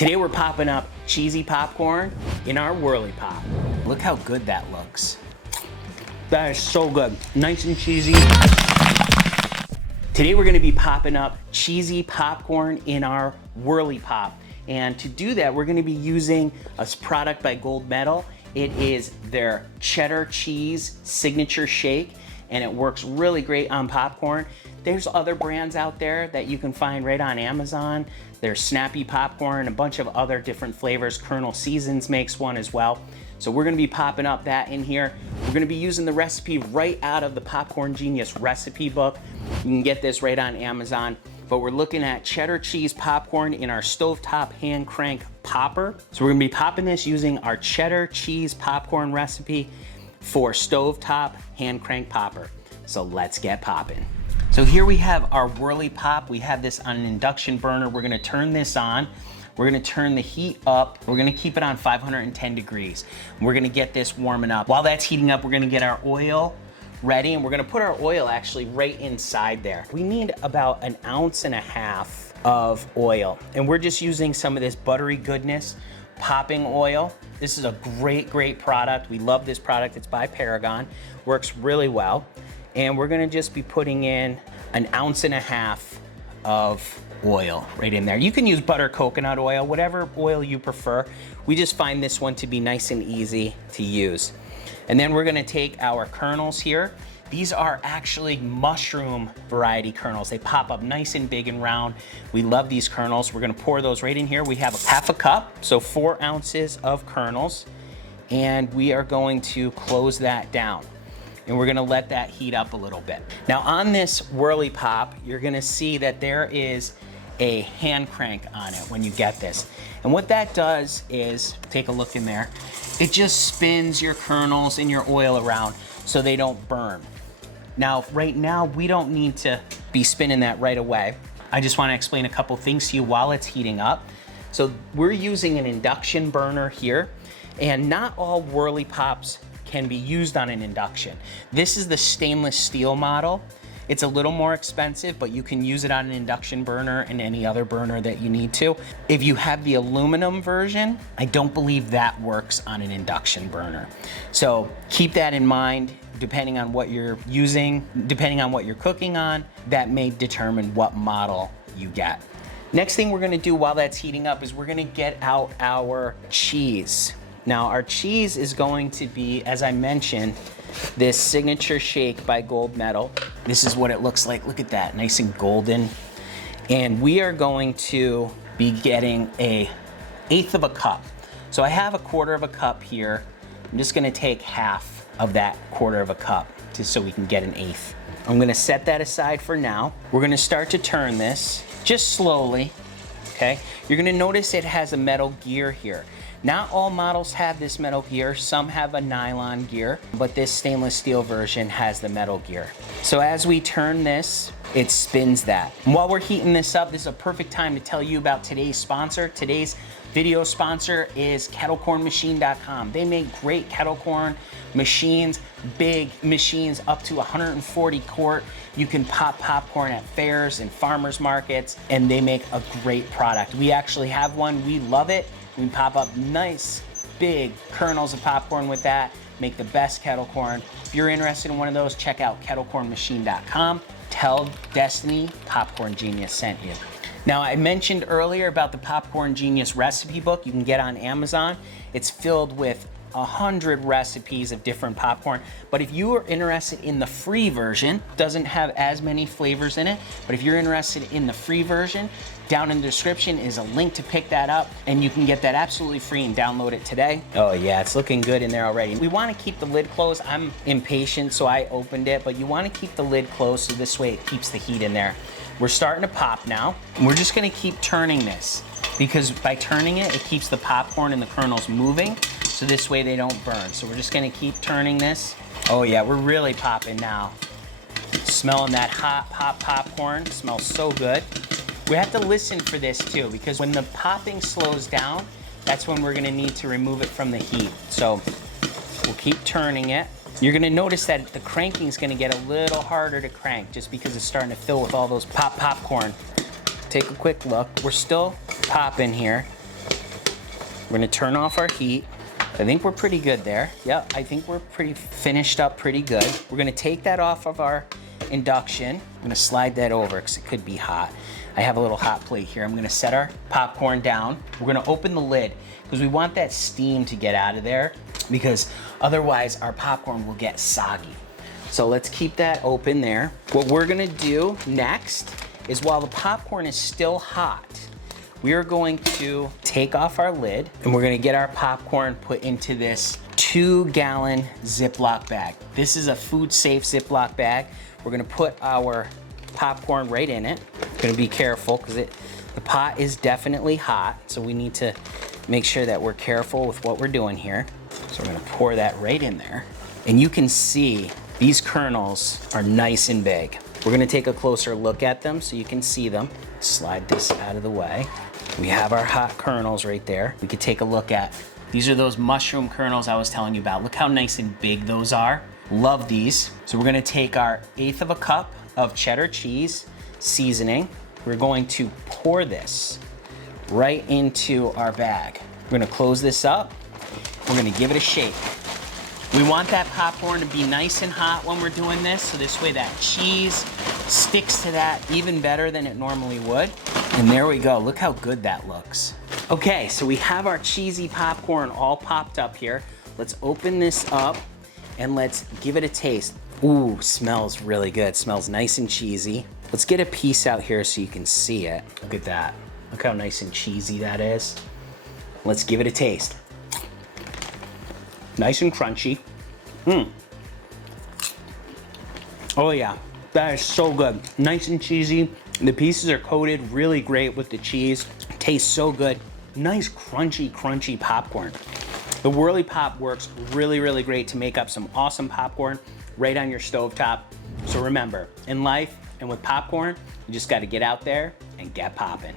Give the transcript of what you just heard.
Today we're popping up cheesy popcorn in our Whirley Pop. Look how good that looks. That is so good, nice and cheesy. Today we're gonna be popping up cheesy popcorn in our Whirley Pop. And to do that, we're gonna be using a product by Gold Medal. It is their cheddar cheese signature shake, and it works really great on popcorn. There's other brands out there that you can find right on Amazon. There's Snappy Popcorn, a bunch of other different flavors. Colonel Seasons makes one as well. So we're gonna be popping up that in here. We're gonna be using the recipe right out of the Popcorn Genius recipe book. You can get this right on Amazon. But we're looking at cheddar cheese popcorn in our stovetop hand crank popper. So we're gonna be popping this using our cheddar cheese popcorn recipe for stovetop hand crank popper. So let's get popping. So here we have our Whirley Pop. We have this on an induction burner. We're gonna turn this on. We're gonna turn the heat up. We're gonna keep it on 510 degrees. We're gonna get this warming up. While that's heating up, we're gonna get our oil ready, and we're gonna put our oil actually right inside there. We need about 1.5 ounces of oil, and we're just using some of this buttery goodness popping oil. This is a great product. We love this product. It's by Paragon. Works really well. And we're gonna just be putting in 1.5 ounces of oil right in there. You can use butter coconut oil, whatever oil you prefer. We just find this one to be nice and easy to use. And then we're gonna take our kernels here. These are actually mushroom variety kernels. They pop up nice and big and round. We love these kernels. We're gonna pour those right in here. We have 1/2 cup, so 4 ounces of kernels. And we are going to close that down. And we're gonna let that heat up a little bit. Now on this Whirley Pop, you're gonna see that there is a hand crank on it when you get this. And what that does is, take a look in there, it just spins your kernels and your oil around so they don't burn. Now, right now, we don't need to be spinning that right away. I just wanna explain a couple things to you while it's heating up. So we're using an induction burner here, and not all Whirley Pops can be used on an induction. This is the stainless steel model. It's a little more expensive, but you can use it on an induction burner and any other burner that you need to. If you have the aluminum version, I don't believe that works on an induction burner. So keep that in mind. Depending on what you're using, depending on what you're cooking on, that may determine what model you get. Next thing we're gonna do while that's heating up is we're gonna get out our cheese. Now our cheese is going to be, as I mentioned, this signature shake by Gold Medal. This is what it looks like. Look at that, nice and golden. And we are going to be getting 1/8 cup. So I have 1/4 cup here. I'm just gonna take half of that 1/4 cup just so we can get 1/8. I'm gonna set that aside for now. We're gonna start to turn this just slowly, okay? You're gonna notice it has a metal gear here. Not all models have this metal gear. Some have a nylon gear, but this stainless steel version has the metal gear. So as we turn this, it spins that. And while we're heating this up, this is a perfect time to tell you about today's sponsor. Today's video sponsor is kettlecornmachine.com. They make great kettle corn machines, big machines up to 140 quart. You can pop popcorn at fairs and farmers markets, and they make a great product. We actually have one. We love it. We pop up nice, big kernels of popcorn with that, make the best kettle corn. If you're interested in one of those, check out kettlecornmachine.com. Tell Destiny Popcorn Genius sent you. Now, I mentioned earlier about the Popcorn Genius recipe book you can get on Amazon. It's filled with 100 recipes of different popcorn, but if you are interested in the free version, doesn't have as many flavors in it, but if you're interested in the free version, down in the description is a link to pick that up, and you can get that absolutely free and download it today. Oh yeah, it's looking good in there already. We wanna keep the lid closed. I'm impatient, so I opened it, but you wanna keep the lid closed so this way it keeps the heat in there. We're starting to pop now, and we're just gonna keep turning this, because by turning it, it keeps the popcorn and the kernels moving, so this way they don't burn. So we're just gonna keep turning this. Oh yeah, we're really popping now. Smelling that hot popcorn, smells so good. We have to listen for this too, because when the popping slows down, that's when we're gonna need to remove it from the heat. So we'll keep turning it. You're gonna notice that the cranking is gonna get a little harder to crank just because it's starting to fill with all those popcorn. Take a quick look. We're still popping here. We're gonna turn off our heat. I think we're pretty good there. Yep, I think we're pretty finished up pretty good. We're gonna take that off of our induction. I'm gonna slide that over because it could be hot. I have a little hot plate here. I'm gonna set our popcorn down. We're gonna open the lid because we want that steam to get out of there, because otherwise our popcorn will get soggy. So let's keep that open there. What we're gonna do next is, while the popcorn is still hot, we are going to take off our lid and we're gonna get our popcorn put into this 2-gallon Ziploc bag. This is a food safe Ziploc bag. We're gonna put our popcorn right in it. Gonna be careful because the pot is definitely hot, so we need to make sure that we're careful with what we're doing here. So we're gonna pour that right in there. And you can see these kernels are nice and big. We're gonna take a closer look at them so you can see them. Slide this out of the way. We have our hot kernels right there. We could take a look at, these are those mushroom kernels I was telling you about. Look how nice and big those are. Love these. So we're gonna take our 1/8 of a cup of cheddar cheese seasoning. We're going to pour this right into our bag. We're gonna close this up. We're gonna give it a shake. We want that popcorn to be nice and hot when we're doing this, so this way that cheese sticks to that even better than it normally would. And there we go, look how good that looks. Okay, so we have our cheesy popcorn all popped up here. Let's open this up and let's give it a taste. Ooh, smells really good. Smells nice and cheesy. Let's get a piece out here so you can see it. Look at that. Look how nice and cheesy that is. Let's give it a taste. Nice and crunchy. Oh yeah, that is so good. Nice and cheesy. The pieces are coated really great with the cheese. Tastes so good. Nice crunchy popcorn. The Whirley Pop works really great to make up some awesome popcorn right on your stovetop. So remember, in life and with popcorn, you just gotta get out there and get popping.